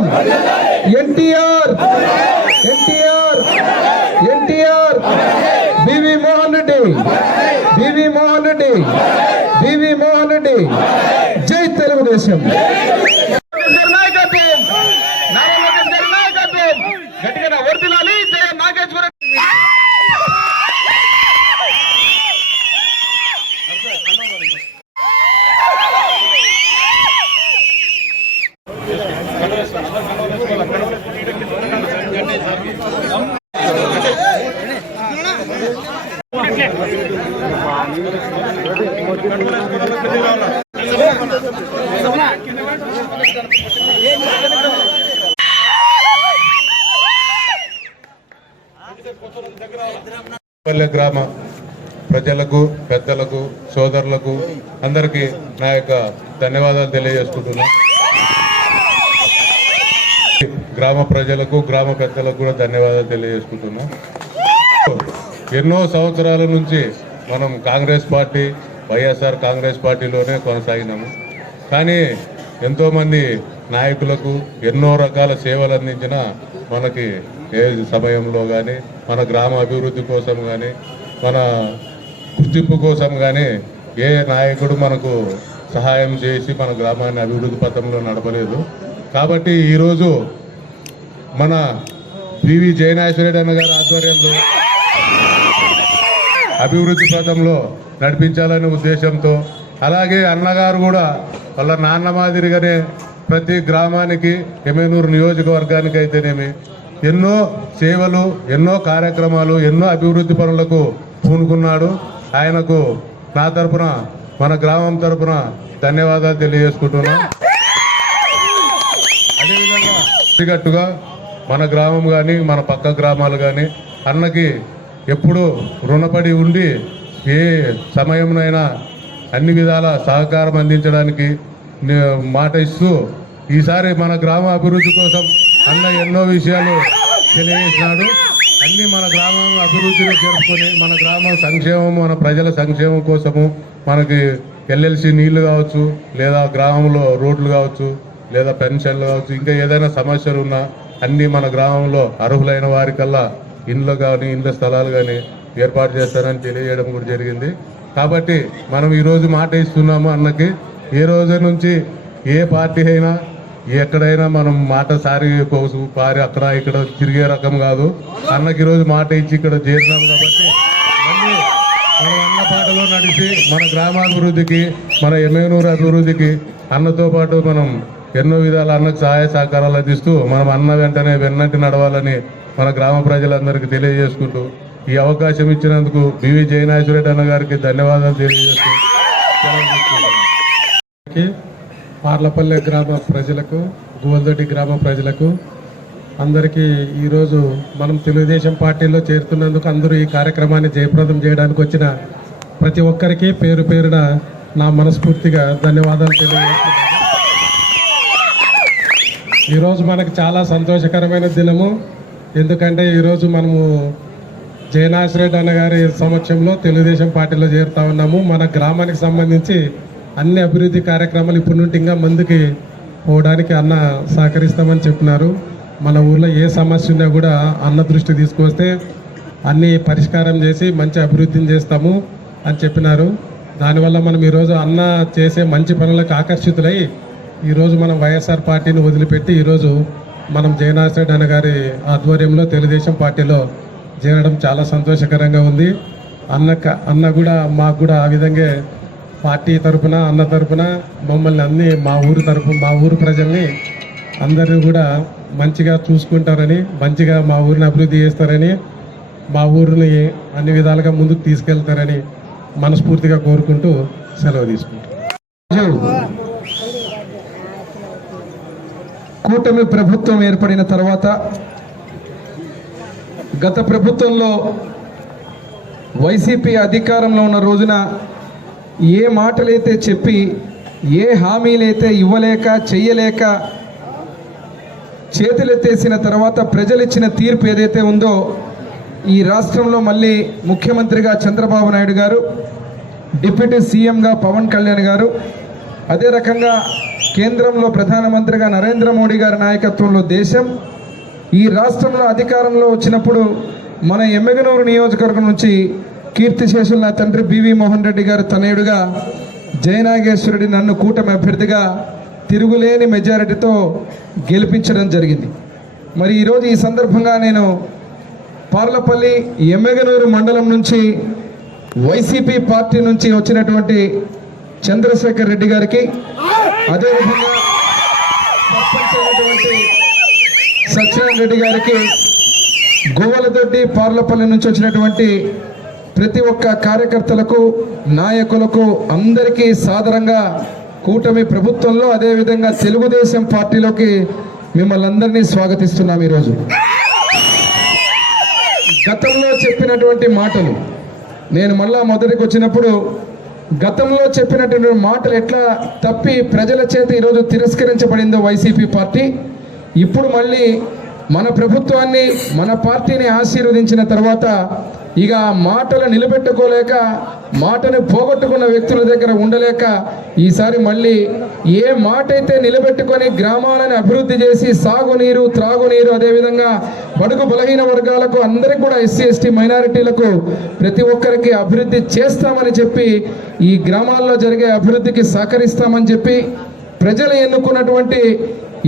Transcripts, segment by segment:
నాయకత్వం NTR. NTR. NTR. B V Mohan Reddy. B V Mohan Reddy. B V Mohan Reddy. జై తెలుగుదేశం నాయకత్వం నారా లోకేష్ గారి నాయకత్వం గట్టిగా వర్దిలాలి జై నాగేశ్వర పల్లె గ్రామ ప్రజలకు పెద్దలకు సోదరులకు అందరికీ నా యొక్క ధన్యవాదాలు తెలియజేసుకుంటున్నా. గ్రామ ప్రజలకు గ్రామ పెద్దలకు కూడా ధన్యవాదాలు తెలియజేసుకుంటున్నా. ఎన్నో సంవత్సరాల నుంచి మనం కాంగ్రెస్ పార్టీ వైఎస్ఆర్ కాంగ్రెస్ పార్టీలోనే కొనసాగినాము. కానీ ఎంతోమంది నాయకులకు ఎన్నో రకాల సేవలు అందించిన మనకి ఏ సమయంలో కానీ మన గ్రామ అభివృద్ధి కోసం కానీ మన గుర్తింపు కోసం కానీ ఏ నాయకుడు మనకు సహాయం చేసి మన గ్రామాన్ని అభివృద్ధి పథంలో నడపలేదు. కాబట్టి ఈరోజు మన పివి జయనాశ్వరెడ్డి అన్న గారి ఆధ్వర్యంలో అభివృద్ధి పథంలో నడిపించాలనే ఉద్దేశంతో అలాగే అన్నగారు కూడా వాళ్ళ నాన్న మాదిరిగానే ప్రతి గ్రామానికి ఎమ్మెనూరు నియోజకవర్గానికి అయితేనేమి ఎన్నో సేవలు ఎన్నో కార్యక్రమాలు ఎన్నో అభివృద్ధి పనులకు పూనుకున్నాడు. ఆయనకు నా తరపున మన గ్రామం తరపున ధన్యవాదాలు తెలియజేసుకుంటున్నా. అదేవిధంగా మన గ్రామం కానీ మన పక్క గ్రామాలు కానీ అన్నకి ఎప్పుడు రుణపడి ఉండి ఏ సమయంనైనా అన్ని విధాల సహకారం అందించడానికి మాట ఇస్తూ ఈసారి మన గ్రామ అభివృద్ధి కోసం అన్న ఎన్నో విషయాలు తెలియజేసినాడు. అన్ని మన గ్రామం అభివృద్ధిని జరుపుకొని మన గ్రామం సంక్షేమం మన ప్రజల సంక్షేమం కోసము మనకి ఎల్ఎల్సి నీళ్ళు కావచ్చు లేదా గ్రామంలో రోడ్లు కావచ్చు లేదా పెన్షన్లు కావచ్చు ఇంకా ఏదైనా సమస్యలు ఉన్నా అన్ని మన గ్రామంలో అర్హులైన వారికల్లా ఇండ్లు కానీ ఇండ్ల స్థలాలు కానీ ఏర్పాటు చేస్తారని తెలియజేయడం కూడా జరిగింది. కాబట్టి మనం ఈరోజు మాట ఇస్తున్నాము అన్నకి ఏ రోజు నుంచి ఏ పార్టీ అయినా ఎక్కడైనా మనం మాట సారి కోసం పారి అక్కడ ఇక్కడ తిరిగే రకం కాదు. అన్నకి ఈరోజు మాట ఇచ్చి ఇక్కడ చేరినాం కాబట్టి మళ్ళీ మనం అన్న పాటలో నడిచి మన గ్రామాభివృద్ధికి మన ఎమ్మెనూరు అభివృద్ధికి అన్నతో పాటు మనం ఎన్నో విధాల అన్నకు సహాయ సహకారాలు అందిస్తూ మనం అన్న వెంటనే వెన్నంటి నడవాలని మన గ్రామ ప్రజలందరికీ తెలియజేసుకుంటూ ఈ అవకాశం ఇచ్చినందుకు బివి జయనాశ్వరెడ్డి అన్న గారికి ధన్యవాదాలు తెలియజేస్తూ సెలవు పార్లపల్లె గ్రామ ప్రజలకు గువల్దొడ్డి గ్రామ ప్రజలకు అందరికీ ఈరోజు మనం తెలుగుదేశం పార్టీలో చేరుతున్నందుకు అందరూ ఈ కార్యక్రమాన్ని జయప్రదం చేయడానికి వచ్చిన ప్రతి ఒక్కరికి పేరు పేరున నా మనస్ఫూర్తిగా ధన్యవాదాలు తెలియజేస్తున్నాను. ఈరోజు మనకు చాలా సంతోషకరమైన దినము. ఎందుకంటే ఈరోజు మనము జయనాశ్రెడ్డి అన్న గారి సమక్షంలో తెలుగుదేశం పార్టీలో చేరుతా ఉన్నాము. మన గ్రామానికి సంబంధించి అన్ని అభివృద్ధి కార్యక్రమాలు ఇప్పటి నుండి ఇంకా ముందుకి పోవడానికి అన్న సహకరిస్తామని చెప్పినారు. మన ఊర్లో ఏ సమస్య ఉన్నా కూడా అన్న దృష్టి తీసుకొస్తే అన్ని పరిష్కారం చేసి మంచి అభివృద్ధిని చేస్తాము అని చెప్పినారు. దానివల్ల మనం ఈరోజు అన్న చేసే మంచి పనులకు ఆకర్షితులై ఈరోజు మనం వైఎస్ఆర్ పార్టీని వదిలిపెట్టి ఈరోజు మనం జయనాథ్ అన్న గారి ఆధ్వర్యంలో తెలుగుదేశం పార్టీలో చేరడం చాలా సంతోషకరంగా ఉంది. అన్న అన్న కూడా మాకు కూడా ఆ విధంగా పార్టీ తరపున అన్న తరఫున మమ్మల్ని అన్ని మా ఊరు తరఫు మా ఊరు ప్రజల్ని అందరినీ కూడా మంచిగా చూసుకుంటారని మంచిగా మా ఊరిని అభివృద్ధి చేస్తారని మా ఊరిని అన్ని విధాలుగా ముందుకు తీసుకెళ్తారని మనస్ఫూర్తిగా కోరుకుంటూ సెలవు తీసుకుంటాం కూటమి ప్రభుత్వం ఏర్పడిన తర్వాత గత ప్రభుత్వంలో వైసీపీ అధికారంలో ఉన్న రోజున ఏ మాటలైతే చెప్పి ఏ హామీలైతే ఇవ్వలేక చెయ్యలేక చేతులెత్తేసిన తర్వాత ప్రజలు ఇచ్చిన తీర్పు ఏదైతే ఉందో ఈ రాష్ట్రంలో మళ్ళీ ముఖ్యమంత్రిగా చంద్రబాబు నాయుడు గారు డిప్యూటీ సీఎంగా పవన్ కళ్యాణ్ గారు అదే రకంగా కేంద్రంలో ప్రధానమంత్రిగా నరేంద్ర మోడీ గారి నాయకత్వంలో దేశం ఈ రాష్ట్రంలో అధికారంలో వచ్చినప్పుడు మన ఎమ్మెగనూరు నియోజకవర్గం నుంచి కీర్తిశేషులు నా తండ్రి బివి మోహన్ రెడ్డి గారు తనయుడుగా జయనాగేశ్వరుడి నన్ను కూటమి అభ్యర్థిగా తిరుగులేని మెజారిటీతో గెలిపించడం జరిగింది. మరి ఈరోజు ఈ సందర్భంగా నేను పార్లపల్లి ఎమ్మెగనూరు మండలం నుంచి వైసీపీ పార్టీ నుంచి వచ్చినటువంటి చంద్రశేఖర్ రెడ్డి గారికి అదేవిధంగా సర్పంచ్ సత్యనారాయణ రెడ్డి గారికి గోవలదొడ్డి పార్లపల్లి నుంచి వచ్చినటువంటి ప్రతి ఒక్క కార్యకర్తలకు నాయకులకు అందరికీ సాధారణంగా కూటమి ప్రభుత్వంలో అదేవిధంగా తెలుగుదేశం పార్టీలోకి మిమ్మల్ని అందరినీ స్వాగతిస్తున్నాం ఈరోజు. గతంలో చెప్పినటువంటి మాటలు నేను మళ్ళా మొదటికి వచ్చినప్పుడు గతంలో చెప్పినటువంటి మాటలు ఎట్లా తప్పి ప్రజల చేత ఈరోజు తిరస్కరించబడిందో వైసీపీ పార్టీ ఇప్పుడు మళ్ళీ మన ప్రభుత్వాన్ని మన పార్టీని ఆశీర్వదించిన తర్వాత ఇక మాటలు నిలబెట్టుకోలేక మాటను పోగొట్టుకున్న వ్యక్తుల దగ్గర ఉండలేక ఈసారి మళ్ళీ ఏ మాట అయితే నిలబెట్టుకొని గ్రామాలను అభివృద్ధి చేసి సాగునీరు త్రాగునీరు అదేవిధంగా బడుగు బలహీన వర్గాలకు అందరికీ కూడా ఎస్సీ ఎస్టీ మైనారిటీలకు ప్రతి ఒక్కరికి అభివృద్ధి చేస్తామని చెప్పి ఈ గ్రామాల్లో జరిగే అభివృద్ధికి సహకరిస్తామని చెప్పి ప్రజలు ఎన్నుకున్నటువంటి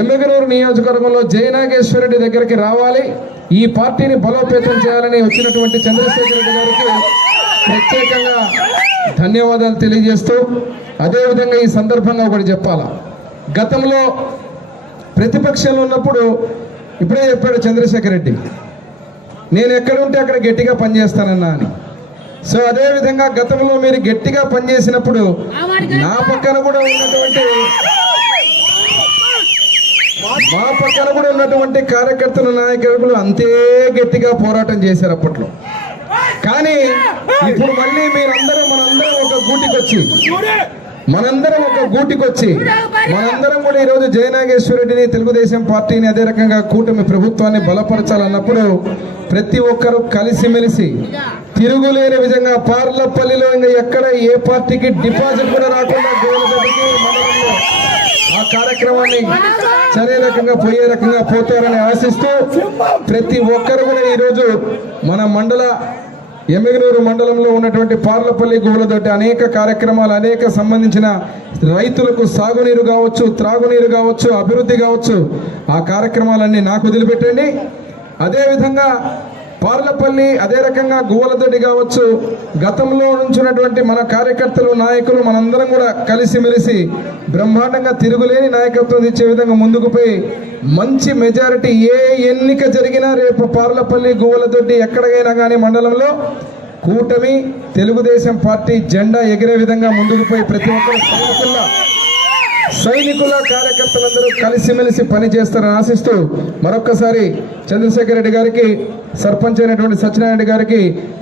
ఎమ్మెగనూరు నియోజకవర్గంలో జయనాగేశ్వరరెడ్డి దగ్గరికి రావాలి. ఈ పార్టీని బలోపేతం చేయాలని వచ్చినటువంటి చంద్రశేఖర్ రెడ్డి గారికి ప్రత్యేకంగా ధన్యవాదాలు తెలియజేస్తూ అదేవిధంగా ఈ సందర్భంగా ఒకటి చెప్పాలా. గతంలో ప్రతిపక్షంలో ఉన్నప్పుడు ఇప్పుడే చెప్పాడు చంద్రశేఖర్ రెడ్డి నేను ఎక్కడ ఉంటే అక్కడ గట్టిగా పనిచేస్తానన్నా అని. సో అదేవిధంగా గతంలో మీరు గట్టిగా పనిచేసినప్పుడు నా పక్కన కూడా ఉన్నటువంటి మా పక్కన కూడా ఉన్నటువంటి కార్యకర్తల నాయకులు అంతే గట్టిగా పోరాటం చేశారు అప్పట్లో. కానీ ఇప్పుడు మళ్ళీ మీరందరూ మనందరం ఒక గూటికొచ్చి మనందరం ఒక గూటికొచ్చి మనందరం కూడా ఈరోజు జయనాగేశ్వరరెడ్డిని తెలుగుదేశం పార్టీని అదే రకంగా కూటమి ప్రభుత్వాన్ని బలపరచాలన్నప్పుడు ప్రతి ఒక్కరూ కలిసిమెలిసి తిరుగులేని విధంగా పార్లపల్లిలో ఇంకా ఎక్కడ ఏ పార్టీకి డిపాజిట్ కూడా రాకుండా ఆ కార్యక్రమాన్ని సరే రకంగా పోయే రకంగా పోతారని ఆశిస్తూ ప్రతి ఒక్కరు కూడా ఈరోజు మన మండల ఎమ్మిగనూరు మండలంలో ఉన్నటువంటి పార్లపల్లి గుహలతోటి అనేక కార్యక్రమాలు అనేక సంబంధించిన రైతులకు సాగునీరు కావచ్చు త్రాగునీరు కావచ్చు అభివృద్ధి కావచ్చు ఆ కార్యక్రమాలన్నీ నాకు వదిలిపెట్టండి. అదేవిధంగా పార్లపల్లి అదే రకంగా గువ్వలతోటి కావచ్చు గతంలో నుంచినటువంటి మన కార్యకర్తలు నాయకులు మనందరం కూడా కలిసిమెలిసి బ్రహ్మాండంగా తిరుగులేని నాయకత్వం ఇచ్చే విధంగా ముందుకు పోయి మంచి మెజారిటీ ఏ ఎన్నిక జరిగినా రేపు పార్లపల్లి గువ్వలతోటి ఎక్కడైనా కానీ మండలంలో కూటమి తెలుగుదేశం పార్టీ జెండా ఎగిరే విధంగా ముందుకు పోయి ప్రతి ఒక్కరు సైనికుల కార్యకర్తలందరూ కలిసిమెలిసి పనిచేస్తారని ఆశిస్తూ మరొక్కసారి చంద్రశేఖర్ రెడ్డి గారికి సర్పంచ్ అయినటువంటి సత్యనారాయణ గారికి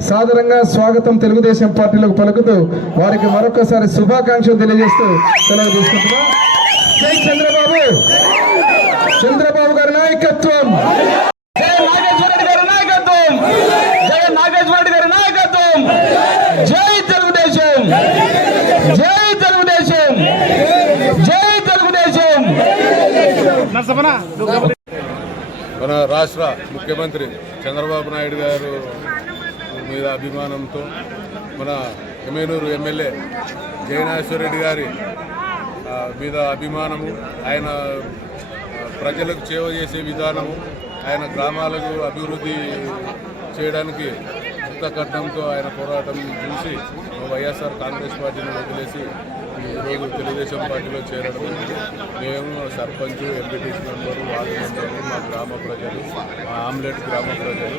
సాదరంగా స్వాగతం తెలుగుదేశం పార్టీలకు పలుకుతూ వారికి మరొకసారి శుభాకాంక్షలు తెలియజేస్తూ సెలవు తీసుకుంటున్నా. జై చంద్రబాబు! చంద్రబాబు గారి నాయకత్వం! జై నాగేశ్వరరెడ్డి గారి నాయకత్వం! జై నాగేశ్వరరెడ్డి గారి నాయకత్వం! జై తెలుగుదేశం! జై తెలుగుదేశం జై తెలుగుదేశం మన రాష్ట్ర ముఖ్యమంత్రి చంద్రబాబు నాయుడు గారు మీద అభిమానంతో మన ఎమ్మెనూరు ఎమ్మెల్యే జయనాశ్వరరెడ్డి గారి మీద అభిమానము ఆయన ప్రజలకు సేవ చేసే విధానము ఆయన గ్రామాలకు అభివృద్ధి చేయడానికి కొత్త కట్నంతో ఆయన పోరాటం చూసి వైఎస్ఆర్ కాంగ్రెస్ పార్టీని వదిలేసి ఈరోజు తెలుగుదేశం పార్టీలో చేరడం మేము సర్పంచ్ ఎంపీటీసీ మెంబరు వార్డు మెంబర్లు మా గ్రామ ప్రజలు మా ఆమ్లెట్ గ్రామ ప్రజలు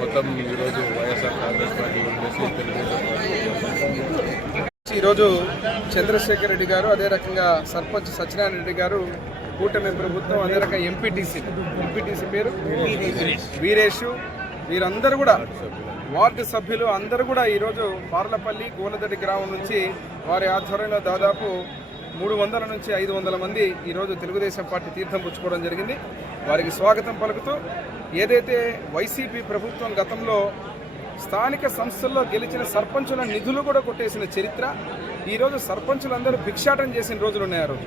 మొత్తం ఈరోజు వైఎస్ఆర్ కాంగ్రెస్ పార్టీ ఉండేసి తెలుగుదేశం పార్టీ ఈరోజు చంద్రశేఖర్ రెడ్డి గారు అదే రకంగా సర్పంచ్ సత్యనారాయణ రెడ్డి గారు కూటమి ప్రభుత్వం అదే రకంగా ఎంపీటీసీ ఎంపీటీసీ పేరు వీరేషు వీరందరూ కూడా వార్డు సభ్యులు అందరూ కూడా ఈరోజు పార్లపల్లి గోలదడి గ్రామం నుంచి వారి ఆధ్వర్యంలో దాదాపు మూడు వందల నుంచి ఐదు వందల మంది ఈరోజు తెలుగుదేశం పార్టీ తీర్థం పుచ్చుకోవడం జరిగింది. వారికి స్వాగతం పలుకుతూ ఏదైతే వైసీపీ ప్రభుత్వం గతంలో స్థానిక సంస్థల్లో గెలిచిన సర్పంచుల నిధులు కూడా కొట్టేసిన చరిత్ర ఈరోజు సర్పంచులందరూ భిక్షాటం చేసిన రోజులు ఉన్నాయి రోజు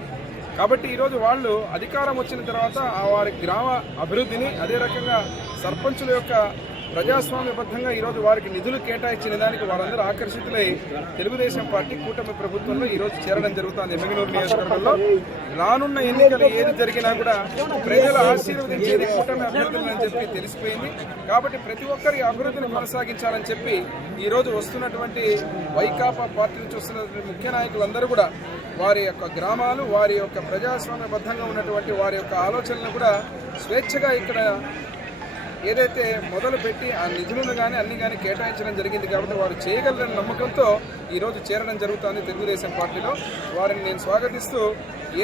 కాబట్టి ఈరోజు వాళ్ళు అధికారం వచ్చిన తర్వాత ఆ వారి గ్రామ అభివృద్ధిని అదే రకంగా సర్పంచుల యొక్క ప్రజాస్వామ్యబద్ధంగా ఈరోజు వారికి నిధులు కేటాయించిన దానికి వారందరూ ఆకర్షితులై తెలుగుదేశం పార్టీ కూటమి ప్రభుత్వంలో ఈరోజు చేరడం జరుగుతుంది. ఎమ్మెగనూరు నియోజకవర్గంలో రానున్న ఎన్నికలు ఏది జరిగినా కూడా ప్రజలు ఆశీర్వదించేది కూటమి అభ్యర్థులని చెప్పి తెలిసిపోయింది. కాబట్టి ప్రతి ఒక్కరి అభివృద్ధిని కొనసాగించాలని చెప్పి ఈరోజు వస్తున్నటువంటి వైకాపా పార్టీ నుంచి వస్తున్నటువంటి ముఖ్య నాయకులందరూ కూడా వారి యొక్క గ్రామాలు వారి యొక్క ప్రజాస్వామ్యబద్ధంగా ఉన్నటువంటి వారి యొక్క ఆలోచనలు కూడా స్వేచ్ఛగా ఇక్కడ ఏదైతే మొదలు పెట్టి ఆ నిధులను కానీ అన్ని కానీ కేటాయించడం జరిగింది కాబట్టి వారు చేయగలరని నమ్మకంతో ఈరోజు చేరడం జరుగుతుంది తెలుగుదేశం పార్టీలో. వారిని నేను స్వాగతిస్తూ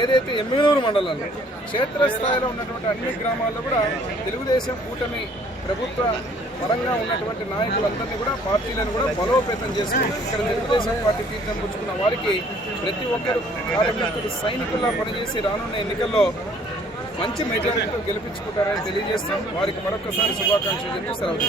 ఏదైతే ఎమ్మెల్యేలు మండలంలో క్షేత్రస్థాయిలో ఉన్నటువంటి అన్ని గ్రామాల్లో కూడా తెలుగుదేశం కూటమి ప్రభుత్వ పరంగా ఉన్నటువంటి నాయకులందరినీ కూడా పార్టీలను కూడా బలోపేతం చేస్తూ ఇక్కడ తెలుగుదేశం పార్టీ తీర్థం పుచ్చుకున్న వారికి ప్రతి ఒక్కరు కార్యకర్తలు సైనికుల్లా పనిచేసి రానున్న ఎన్నికల్లో మంచి మెజారిటీతో గెలిపించుకుంటారని తెలియజేస్తాం వారికి మరొకసారి శుభాకాంక్షలు చెప్తూ సెలవు